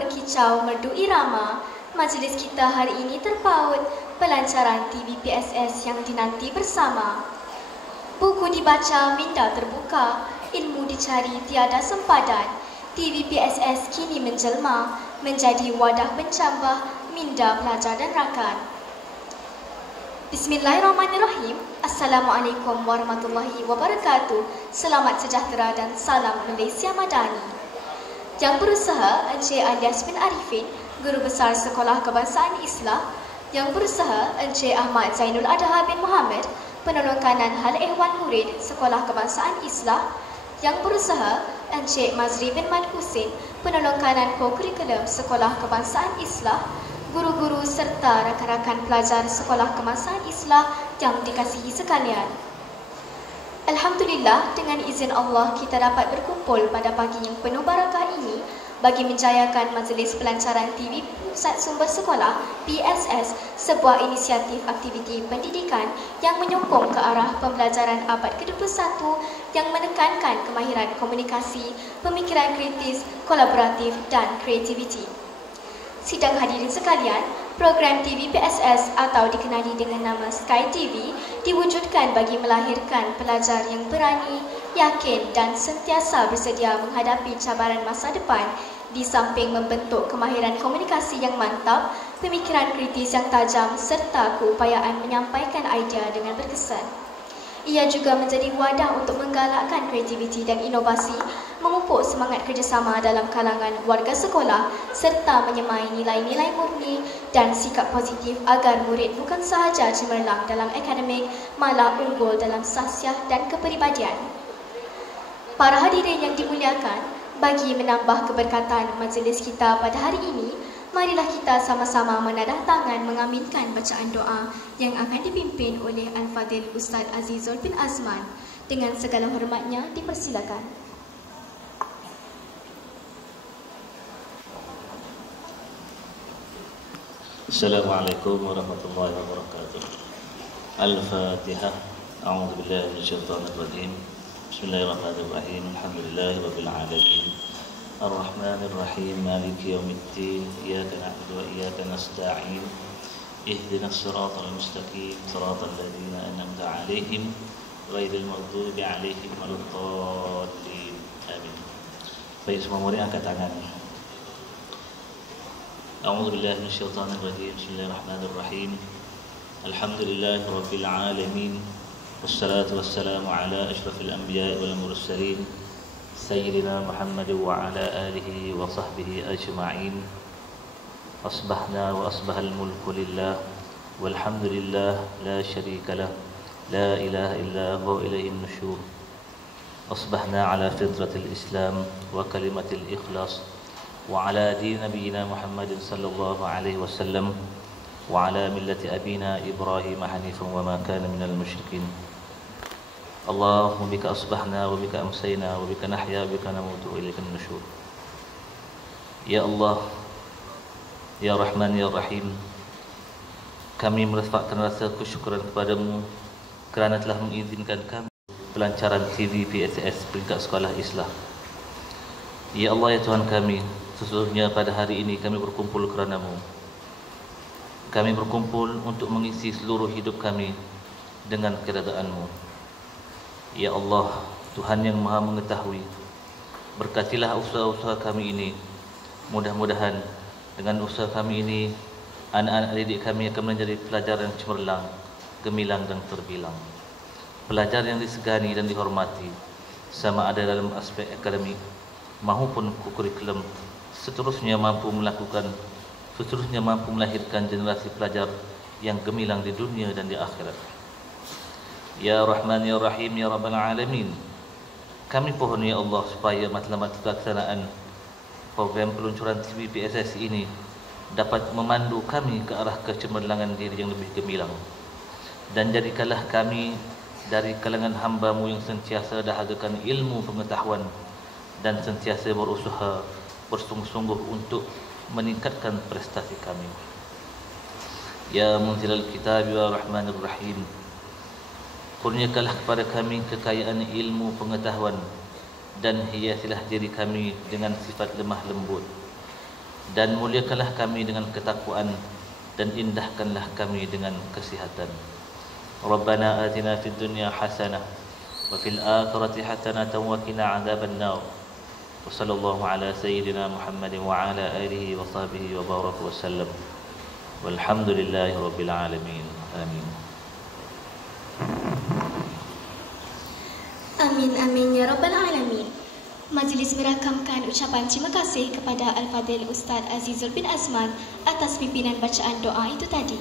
berkicau merdu irama, majlis kita hari ini terpaut pelancaran TVPSS yang dinanti bersama. Buku dibaca minda terbuka, ilmu dicari tiada sempadan. TVPSS kini menjelma menjadi wadah pencambah minda pelajar dan rakan. Bismillahirrahmanirrahim. Assalamualaikum warahmatullahi wabarakatuh. Selamat sejahtera dan salam Malaysia Madani. Yang berusaha Encik Alias bin Arifin, Guru Besar Sekolah Kebangsaan Islah. Yang berusaha Encik Ahmad Zainul Adha bin Muhammad, Penolong Kanan Hal Ehwal Murid Sekolah Kebangsaan Islah. Yang berusaha Encik Mazri bin Mat Husin, Penolong Kanan Co-Curriculum Sekolah Kebangsaan Islah. Guru-guru serta rakan-rakan pelajar Sekolah Kebangsaan Islah yang dikasihi sekalian. Alhamdulillah, dengan izin Allah kita dapat berkumpul pada pagi yang penuh barakah ini bagi menjayakan majlis pelancaran TV Pusat Sumber Sekolah PSS, sebuah inisiatif aktiviti pendidikan yang menyokong ke arah pembelajaran abad ke-21 yang menekankan kemahiran komunikasi, pemikiran kritis, kolaboratif dan kreativiti. Sidang hadirin sekalian, program TV PSS atau dikenali dengan nama Sky TV diwujudkan bagi melahirkan pelajar yang berani, yakin dan sentiasa bersedia menghadapi cabaran masa depan di samping membentuk kemahiran komunikasi yang mantap, pemikiran kritis yang tajam serta keupayaan menyampaikan idea dengan berkesan. Ia juga menjadi wadah untuk menggalakkan kreativiti dan inovasi, memupuk semangat kerjasama dalam kalangan warga sekolah serta menyemai nilai-nilai murni dan sikap positif agar murid bukan sahaja cemerlang dalam akademik, malah unggul dalam sahsiah dan kepribadian. Para hadirin yang dimuliakan, bagi menambah keberkatan majlis kita pada hari ini, marilah kita sama-sama menadah tangan mengaminkan bacaan doa yang akan dipimpin oleh Al-Fadhil Ustaz Azizul bin Azman. Dengan segala hormatnya, dipersilakan. Assalamualaikum warahmatullahi wabarakatuh. Al-Fatihah. A'udzu billahi minasyaitonir rajim. Bismillahirrahmanirrahim. Alhamdulillahirabbil alamin. Ar-Rahmanir Rahim. Maliki yaumiddin. Iyyaka na'budu wa iyyaka nasta'in. Ihdinas siratal mustaqim. Siratal ladzina an'amta 'alaihim ghairil maghdubi 'alaihim waladdallin. Amin. Baik, semua murid angkat tangan. A'udzu billahi minasyaitonir rajim. Bismillahirrahmanirrahim. Alhamdulillahirabbil alamin. Wassalatu wassalamu ala asyrafil anbiya'i wal mursalin Sayyidina Muhammad wa ala alihi wa sahbihi ajma'in. Asbahna wa asbahal mulku lillah walhamdulillah la syarika lah, la ilaha illa huwa ilayhin nusyur. Asbahna ala fitratil Islam wa kalimatil ikhlas wa ala din nabiyina Muhammadin sallallahu alaihi wasallam wa ala millati abina Ibrahim hanifan wa ma kana minal musyrikin. Allahumma bika asbahna wa bika amsayna wa bika nahya wa bika namutu wa ilaikan nusyur. Ya Allah, Ya Rahman, Ya Rahim, kami meletakkan rasa kesyukuran kepadamu kerana telah mengizinkan kami pelancaran TV PSS peringkat sekolah Islah. Ya Allah, Ya Tuhan kami, sesungguhnya pada hari ini kami berkumpul kerana-Mu. Kami berkumpul untuk mengisi seluruh hidup kami dengan keredaan-Mu. Ya Allah, Tuhan yang Maha Mengetahui, berkatilah usaha-usaha kami ini. Mudah-mudahan dengan usaha kami ini, anak-anak didik kami akan menjadi pelajar yang cemerlang, gemilang dan terbilang. Pelajar yang disegani dan dihormati, sama ada dalam aspek akademik maupun kurikulum, seterusnya mampu melahirkan generasi pelajar yang gemilang di dunia dan di akhirat. Ya Rahman, Ya Rahim, Ya Rabbal Alamin, kami pohon Ya Allah supaya matlamat pelaksanaan program peluncuran TV PSS ini dapat memandu kami ke arah kecemerlangan diri yang lebih gemilang. Dan jadikanlah kami dari kalangan hamba-Mu yang sentiasa dahagakan ilmu pengetahuan dan sentiasa berusaha bersungguh-sungguh untuk meningkatkan prestasi kami. Ya Munzilal Kitab wa Rahmanir Rahim, kurniakanlah kepada kami kekayaan ilmu pengetahuan dan hiasilah diri kami dengan sifat lemah lembut. dan muliakanlah kami dengan ketakwaan, dan indahkanlah kami dengan kesihatan. Rabbana atina fid dunya hasanah wa fil akhirati hasanah wa qina adzabannar. Wa sallallahu ala sayyidina Muhammadin wa ala alihi wa sahbihi wa baraka wa sallam. Walhamdulillahi rabbil alamin. Amin. Amin amin ya rabbal alamin. Majlis merakamkan ucapan terima kasih kepada Al-Fadhil Ustaz Azizul bin Azman atas pimpinan bacaan doa itu tadi.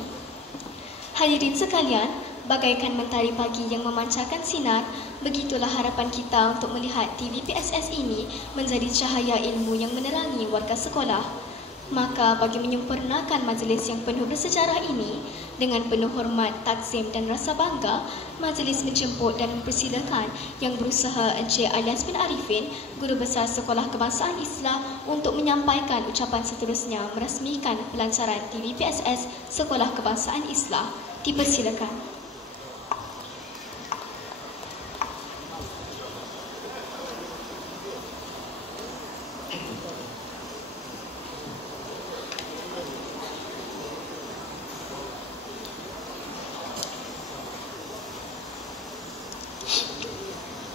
Hadirin sekalian, bagaikan mentari pagi yang memancarkan sinar, begitulah harapan kita untuk melihat TV PSS ini menjadi cahaya ilmu yang menerangi warga sekolah. Maka bagi menyempurnakan majlis yang penuh bersejarah ini, dengan penuh hormat, takzim dan rasa bangga, majlis menjemput dan mempersilakan Yang Berusaha Encik Alias bin Arifin, Guru Besar Sekolah Kebangsaan Islam, untuk menyampaikan ucapan seterusnya merasmikan pelancaran TV PSS Sekolah Kebangsaan Islam. Dipersilakan.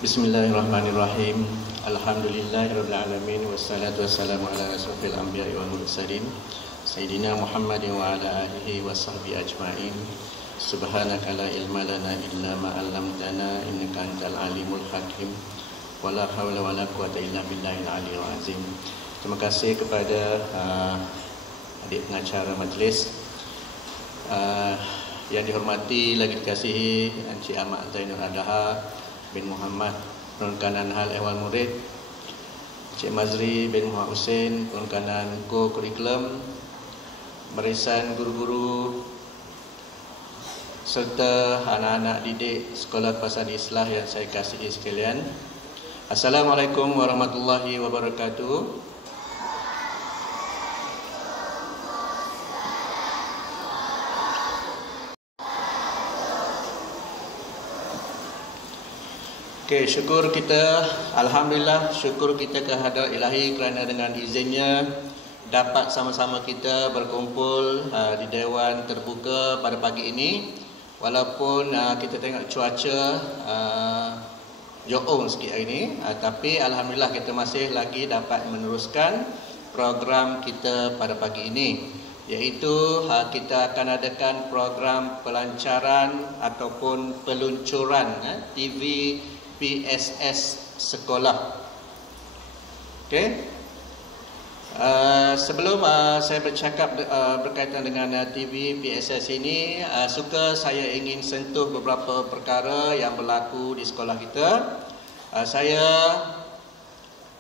Bismillahirrahmanirrahim. Alhamdulillahirabbil alamin wassalatu wassalamu ala asrofil anbiya'i wal mursalin sayyidina Muhammadin wa ala alihi wa sahbihi ajma'in. Subhanaka la ilma lana illa ma 'allamtana innaka antal alimul hakim. Wala haula wala quwwata illa billahil aliyyil azim. Terima kasih kepada adik pengacara majlis, yang dihormati lagi dikasihi Encik Ahmad Zainul Adaha bin Muhammad, Penurun Kanan Hal Ehwal Murid, Encik Mazri bin Muhammad Hussein, Penurun Kanan Kurikulum, barisan guru-guru serta anak-anak didik Sekolah Kebangsaan Islam yang saya kasihi sekalian. Assalamualaikum warahmatullahi wabarakatuh. Okey, syukur kita, alhamdulillah, syukur kita kehadrat Ilahi kerana dengan izinnya dapat sama-sama kita berkumpul di Dewan Terbuka pada pagi ini. Walaupun kita tengok cuaca joong sikit hari ini, tapi alhamdulillah kita masih lagi dapat meneruskan program kita pada pagi ini, iaitu kita akan adakan program pelancaran ataupun peluncuran TV PSS sekolah. Okey. Sebelum saya bercakap berkaitan dengan TV PSS ini, suka saya ingin sentuh beberapa perkara yang berlaku di sekolah kita. Saya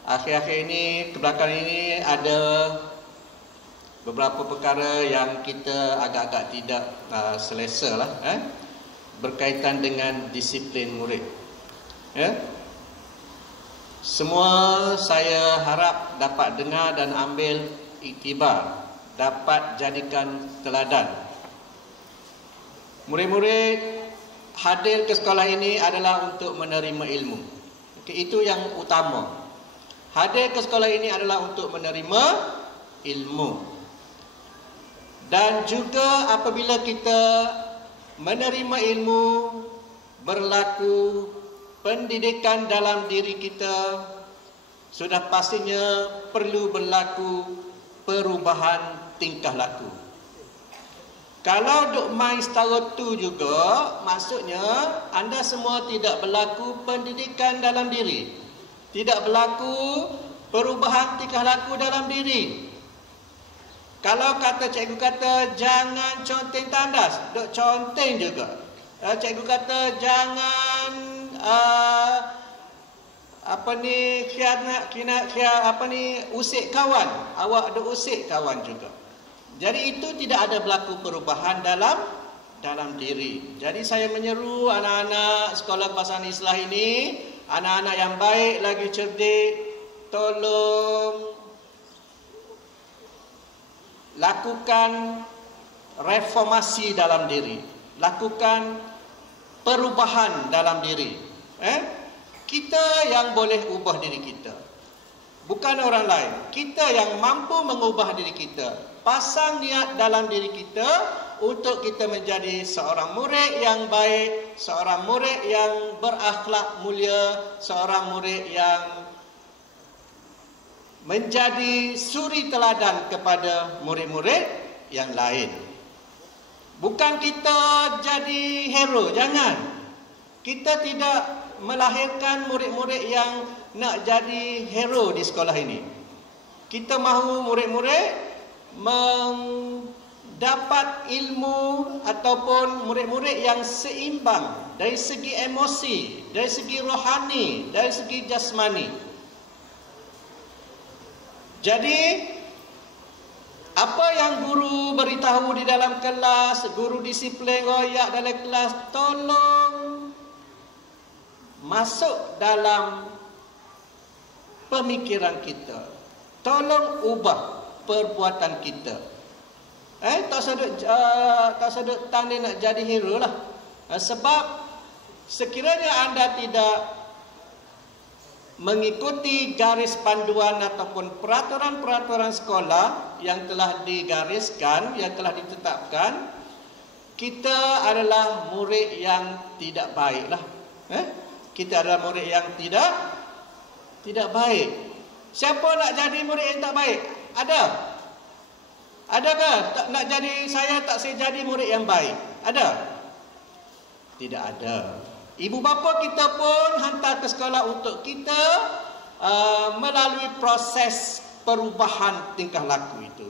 akhir-akhir ini, kebelakang ini, ada beberapa perkara yang kita agak-agak tidak selesa lah, berkaitan dengan disiplin murid. Ya. Semua saya harap dapat dengar dan ambil iktibar, dapat jadikan teladan. Murid-murid hadir ke sekolah ini adalah untuk menerima ilmu. Itu yang utama. Hadir ke sekolah ini adalah untuk menerima ilmu. Dan juga apabila kita menerima ilmu, berlaku pendidikan dalam diri kita, sudah pastinya perlu berlaku perubahan tingkah laku. Kalau duk main setara tu juga, maksudnya anda semua tidak berlaku pendidikan dalam diri, tidak berlaku perubahan tingkah laku dalam diri. Kalau kata cikgu kata jangan conteng tandas, duk conteng juga. Cikgu kata jangan usik kawan, awak ada usik kawan juga. Jadi itu tidak ada berlaku perubahan dalam diri. Jadi saya menyeru anak-anak Sekolah Kebangsaan Islam ini, anak-anak yang baik lagi cerdik, tolong lakukan reformasi dalam diri, lakukan perubahan dalam diri. Kita yang boleh ubah diri kita. Bukan orang lain. Kita yang mampu mengubah diri kita. Pasang niat dalam diri kita untuk kita menjadi seorang murid yang baik, seorang murid yang berakhlak mulia, seorang murid yang menjadi suri teladan kepada murid-murid yang lain. Bukan kita jadi hero, jangan. Kita tidak melahirkan murid-murid yang nak jadi hero di sekolah ini. Kita mahu murid-murid mendapat ilmu ataupun murid-murid yang seimbang dari segi emosi, dari segi rohani, dari segi jasmani. Jadi apa yang guru beritahu di dalam kelas, guru disiplin royak dalam kelas, tolong masuk dalam pemikiran kita. Tolong ubah perbuatan kita. Tak sedut tanda nak jadi hero lah. Sebab sekiranya anda tidak mengikuti garis panduan ataupun peraturan-peraturan sekolah yang telah digariskan, yang telah ditetapkan, kita adalah murid yang tidak baik lah. Kita adalah murid yang tidak baik. Siapa nak jadi murid yang tak baik? Ada? Adakah nak jadi, saya tak saya jadi murid yang baik? Ada? Tidak ada. Ibu bapa kita pun hantar ke sekolah untuk kita melalui proses perubahan tingkah laku itu.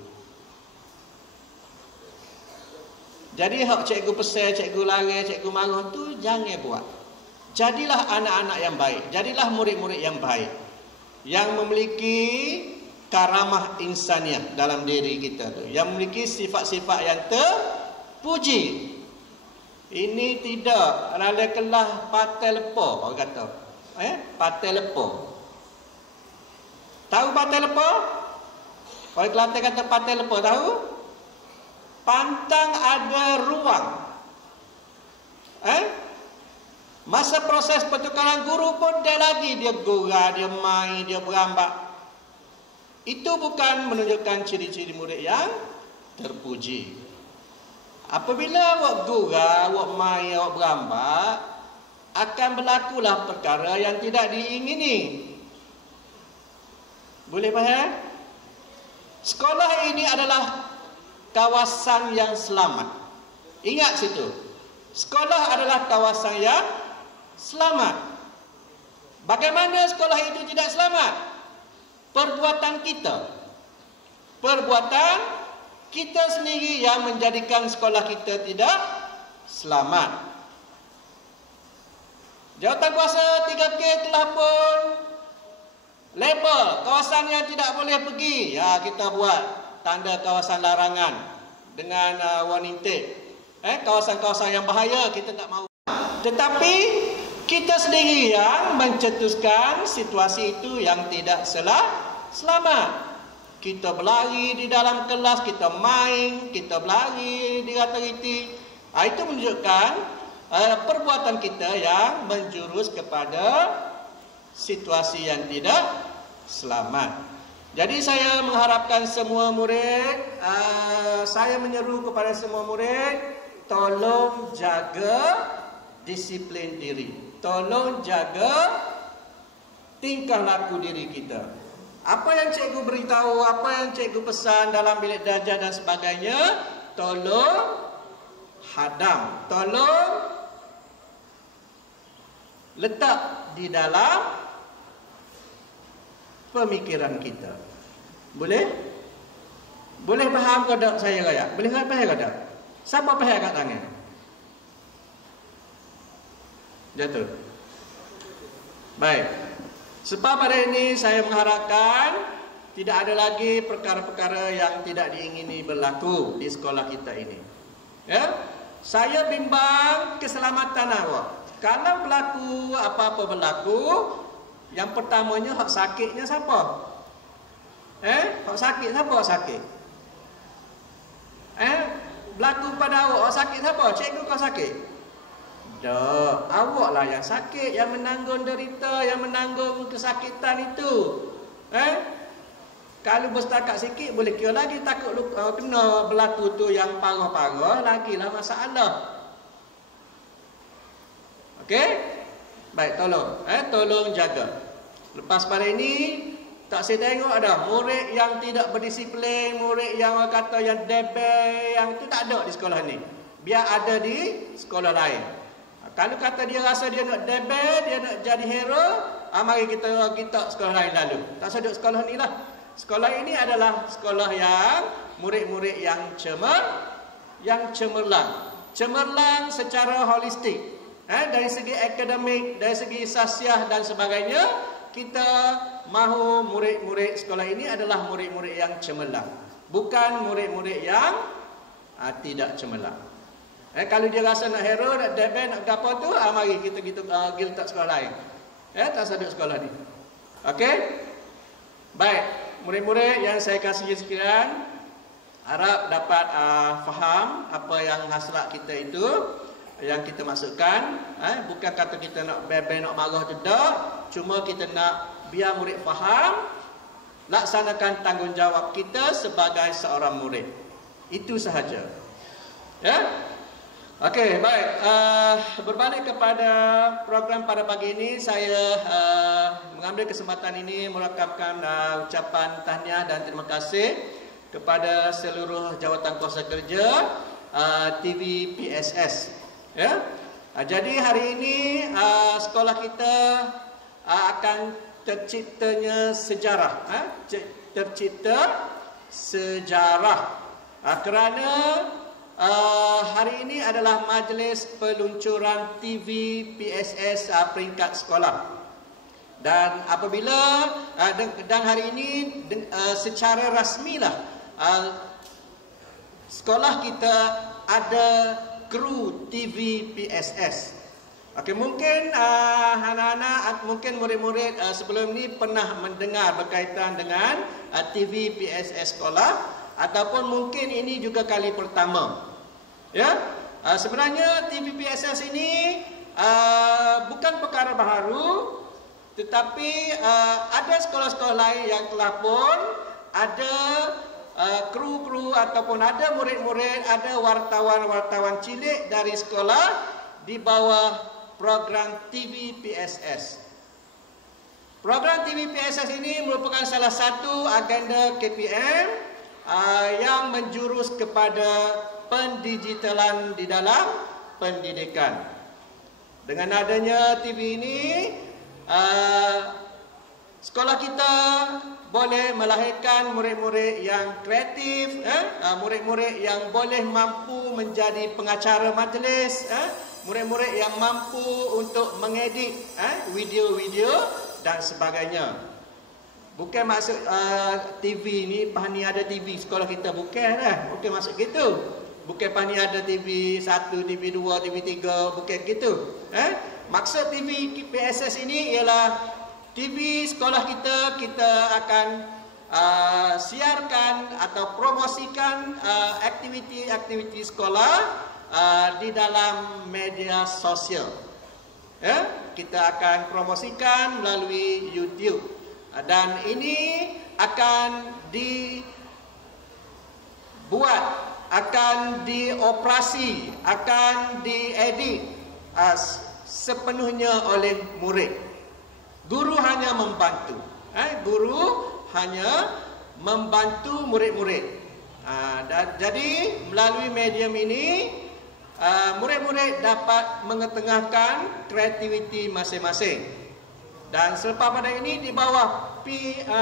Jadi hak cikgu pesan, cikgu larang, cikgu marah tu jangan buat. Jadilah anak-anak yang baik, jadilah murid-murid yang baik, yang memiliki karamah insaniah dalam diri kita tu, yang memiliki sifat-sifat yang terpuji. Ini tidak ada kelah patai lepo, orang kata. Patai lepo. Tahu patai lepo? Orang Kelantan kata patai lepo, tahu? Pantang ada ruang. Masa proses pertukaran guru pun dia lagi, dia gurau, dia main, dia berambak. Itu bukan menunjukkan ciri-ciri murid yang terpuji. Apabila awak gurau, awak main, awak berambak, akan berlakulah perkara yang tidak diingini. Boleh faham? Sekolah ini adalah kawasan yang selamat. Ingat situ. Sekolah adalah kawasan yang selamat. Bagaimana sekolah itu tidak selamat? Perbuatan kita. Perbuatan kita sendiri yang menjadikan sekolah kita tidak selamat. Jawatankuasa 3K telah pun label kawasan yang tidak boleh pergi. Ya, kita buat tanda kawasan larangan dengan warning tape. Kawasan-kawasan yang bahaya kita tak mahu. Tetapi kita sendiri yang mencetuskan situasi itu yang tidak selamat. Kita berlari di dalam kelas, kita main, kita berlari di rata-riti. Itu menunjukkan perbuatan kita yang menjurus kepada situasi yang tidak selamat. Jadi saya mengharapkan semua murid, saya menyeru kepada semua murid, tolong jaga disiplin diri. Tolong jaga tingkah laku diri kita. Apa yang cikgu beritahu, apa yang cikgu pesan dalam bilik darjah dan sebagainya, tolong hadam, tolong letak di dalam pemikiran kita. Boleh? Boleh faham ke tak saya raya? Boleh faham ke tak? Siapa faham kat tangan? Jatuh. Baik. Sebab hari ini saya mengharapkan tidak ada lagi perkara-perkara yang tidak diingini berlaku di sekolah kita ini. Ya? Saya bimbang keselamatan awak. Kalau berlaku apa-apa berlaku, yang pertamanya hak sakitnya siapa? Hak sakit siapa hak sakit? Berlaku pada awak, hak sakit siapa? Cikgu kau sakit? Awaklah yang sakit, yang menanggung derita, yang menanggung kesakitan itu. Kalau bersetakat sikit boleh kira lagi, takut kena berlaku tu yang parah-parah lagilah masalah. Okey? Baik, tolong jaga. Lepas pada ini tak saya tengok ada murid yang tidak berdisiplin, murid yang orang kata yang debel, yang tu tak ada di sekolah ni. Biar ada di sekolah lain. Kalau kata dia rasa dia nak debel, dia nak jadi hero, mari kita sekolah lain lalu. Tak usah duduk sekolah ni lah. Sekolah ini adalah sekolah yang murid-murid yang cemerlang. Cemerlang secara holistik. Dari segi akademik, dari segi sasiah dan sebagainya, kita mahu murid-murid sekolah ini adalah murid-murid yang cemerlang. Bukan murid-murid yang tidak cemerlang. Kalau dia rasa nak hero, nak debel, nak gapo tu, mari kita letak sekolah lain. Tak usah duduk sekolah ni. Okey? Baik. Murid-murid yang saya kasih sekalian, harap dapat faham apa yang hasrat kita itu, yang kita masukkan. Bukan kata kita nak bebel, nak marah, tidak. Cuma kita nak biar murid faham, laksanakan tanggungjawab kita sebagai seorang murid. Itu sahaja. Ya? Okey, baik. Berbalik kepada program pada pagi ini, saya mengambil kesempatan ini merakamkan ucapan tahniah dan terima kasih kepada seluruh jawatan kuasa kerja TV PSS. Ya. Jadi hari ini sekolah kita akan terciptanya sejarah. Tercipta sejarah kerana hari ini adalah majlis peluncuran TV PSS peringkat sekolah. Dan apabila dan hari ini secara rasmilah sekolah kita ada kru TV PSS. Okey, mungkin anak-anak, mungkin murid-murid sebelum ni pernah mendengar berkaitan dengan TV PSS sekolah, ataupun mungkin ini juga kali pertama. Ya, sebenarnya TV PSS ini bukan perkara baru, tetapi ada sekolah-sekolah lain yang telah pun ada kru-kru ataupun ada murid-murid, ada wartawan-wartawan cilik dari sekolah di bawah program TV PSS. Program TV PSS ini merupakan salah satu agenda KPM yang menjurus kepada pendigitalan di dalam pendidikan. Dengan adanya TV ini, sekolah kita boleh melahirkan murid-murid yang kreatif, murid-murid yang boleh mampu menjadi pengacara majlis, murid-murid yang mampu untuk mengedit video-video dan sebagainya. Bukan maksud TV ni, ni ada TV sekolah kita, bukan maksud gitu. Bukan ni ada TV 1, TV 2, TV 3, bukan gitu. Maksud TV PSS ini ialah TV sekolah kita akan siarkan atau promosikan aktiviti-aktiviti sekolah di dalam media sosial. Kita akan promosikan melalui YouTube. Dan ini akan dibuat, akan dioperasi, akan diedit sepenuhnya oleh murid. Guru hanya membantu. Guru hanya membantu murid-murid. Jadi melalui medium ini, murid-murid dapat mengetengahkan kreativiti masing-masing. Dan selepas pada ini, di bawah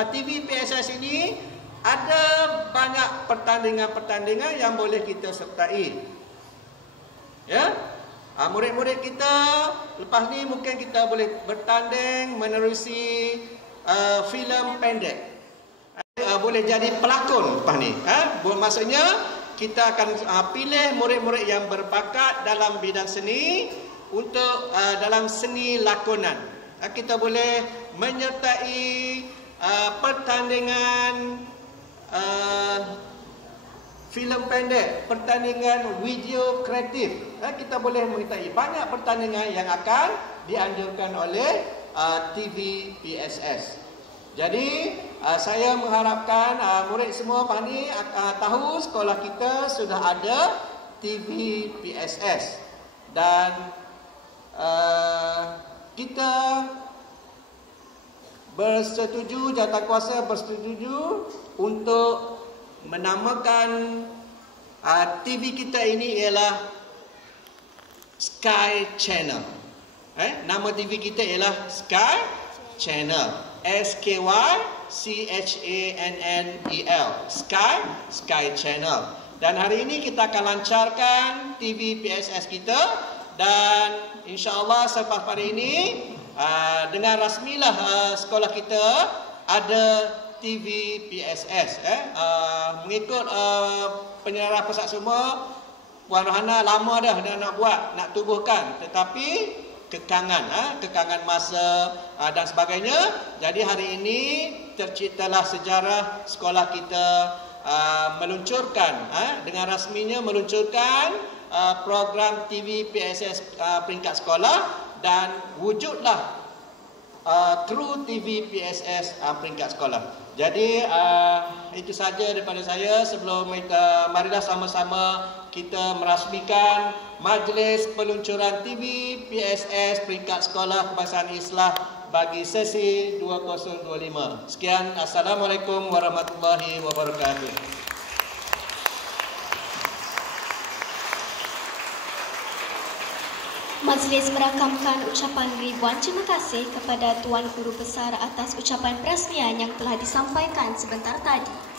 TV PSS ini ada banyak pertandingan-pertandingan yang boleh kita sertai. Ya, murid-murid kita lepas ni mungkin kita boleh bertanding menerusi filem pendek. Boleh jadi pelakon lepas ni. Maksudnya kita akan pilih murid-murid yang berbakat dalam bidang seni untuk dalam seni lakonan. Kita boleh menyertai pertandingan filem pendek, pertandingan video kreatif. Kita boleh menyertai banyak pertandingan yang akan dianjurkan oleh TV PSS. Jadi saya mengharapkan murid semua ni tahu sekolah kita sudah ada TV PSS dan kita bersetuju, jawatankuasa bersetuju untuk menamakan TV kita ini ialah Sky Channel. Nama TV kita ialah Sky Channel. SKYCHANNEL, Sky Channel. Dan hari ini kita akan lancarkan TV PSS kita dan insya-Allah selepas hari ini dengan rasmilah sekolah kita ada TV PSS. Mengikut penyarah pusat semua, Puan Rohana lama dah nak buat, nak tubuhkan, tetapi kekangan masa dan sebagainya. Jadi hari ini terciptalah sejarah sekolah kita meluncurkan dengan rasminya meluncurkan program TV PSS peringkat sekolah dan wujudlah kru TV PSS peringkat sekolah. Jadi itu saja daripada saya. Sebelum marilah sama-sama kita merasmikan majlis peluncuran TV PSS peringkat sekolah kebangsaan Islam bagi sesi 2025. Sekian, Assalamualaikum warahmatullahi wabarakatuh. Majlis merakamkan ucapan ribuan terima kasih kepada Tuan Guru Besar atas ucapan perasmian yang telah disampaikan sebentar tadi.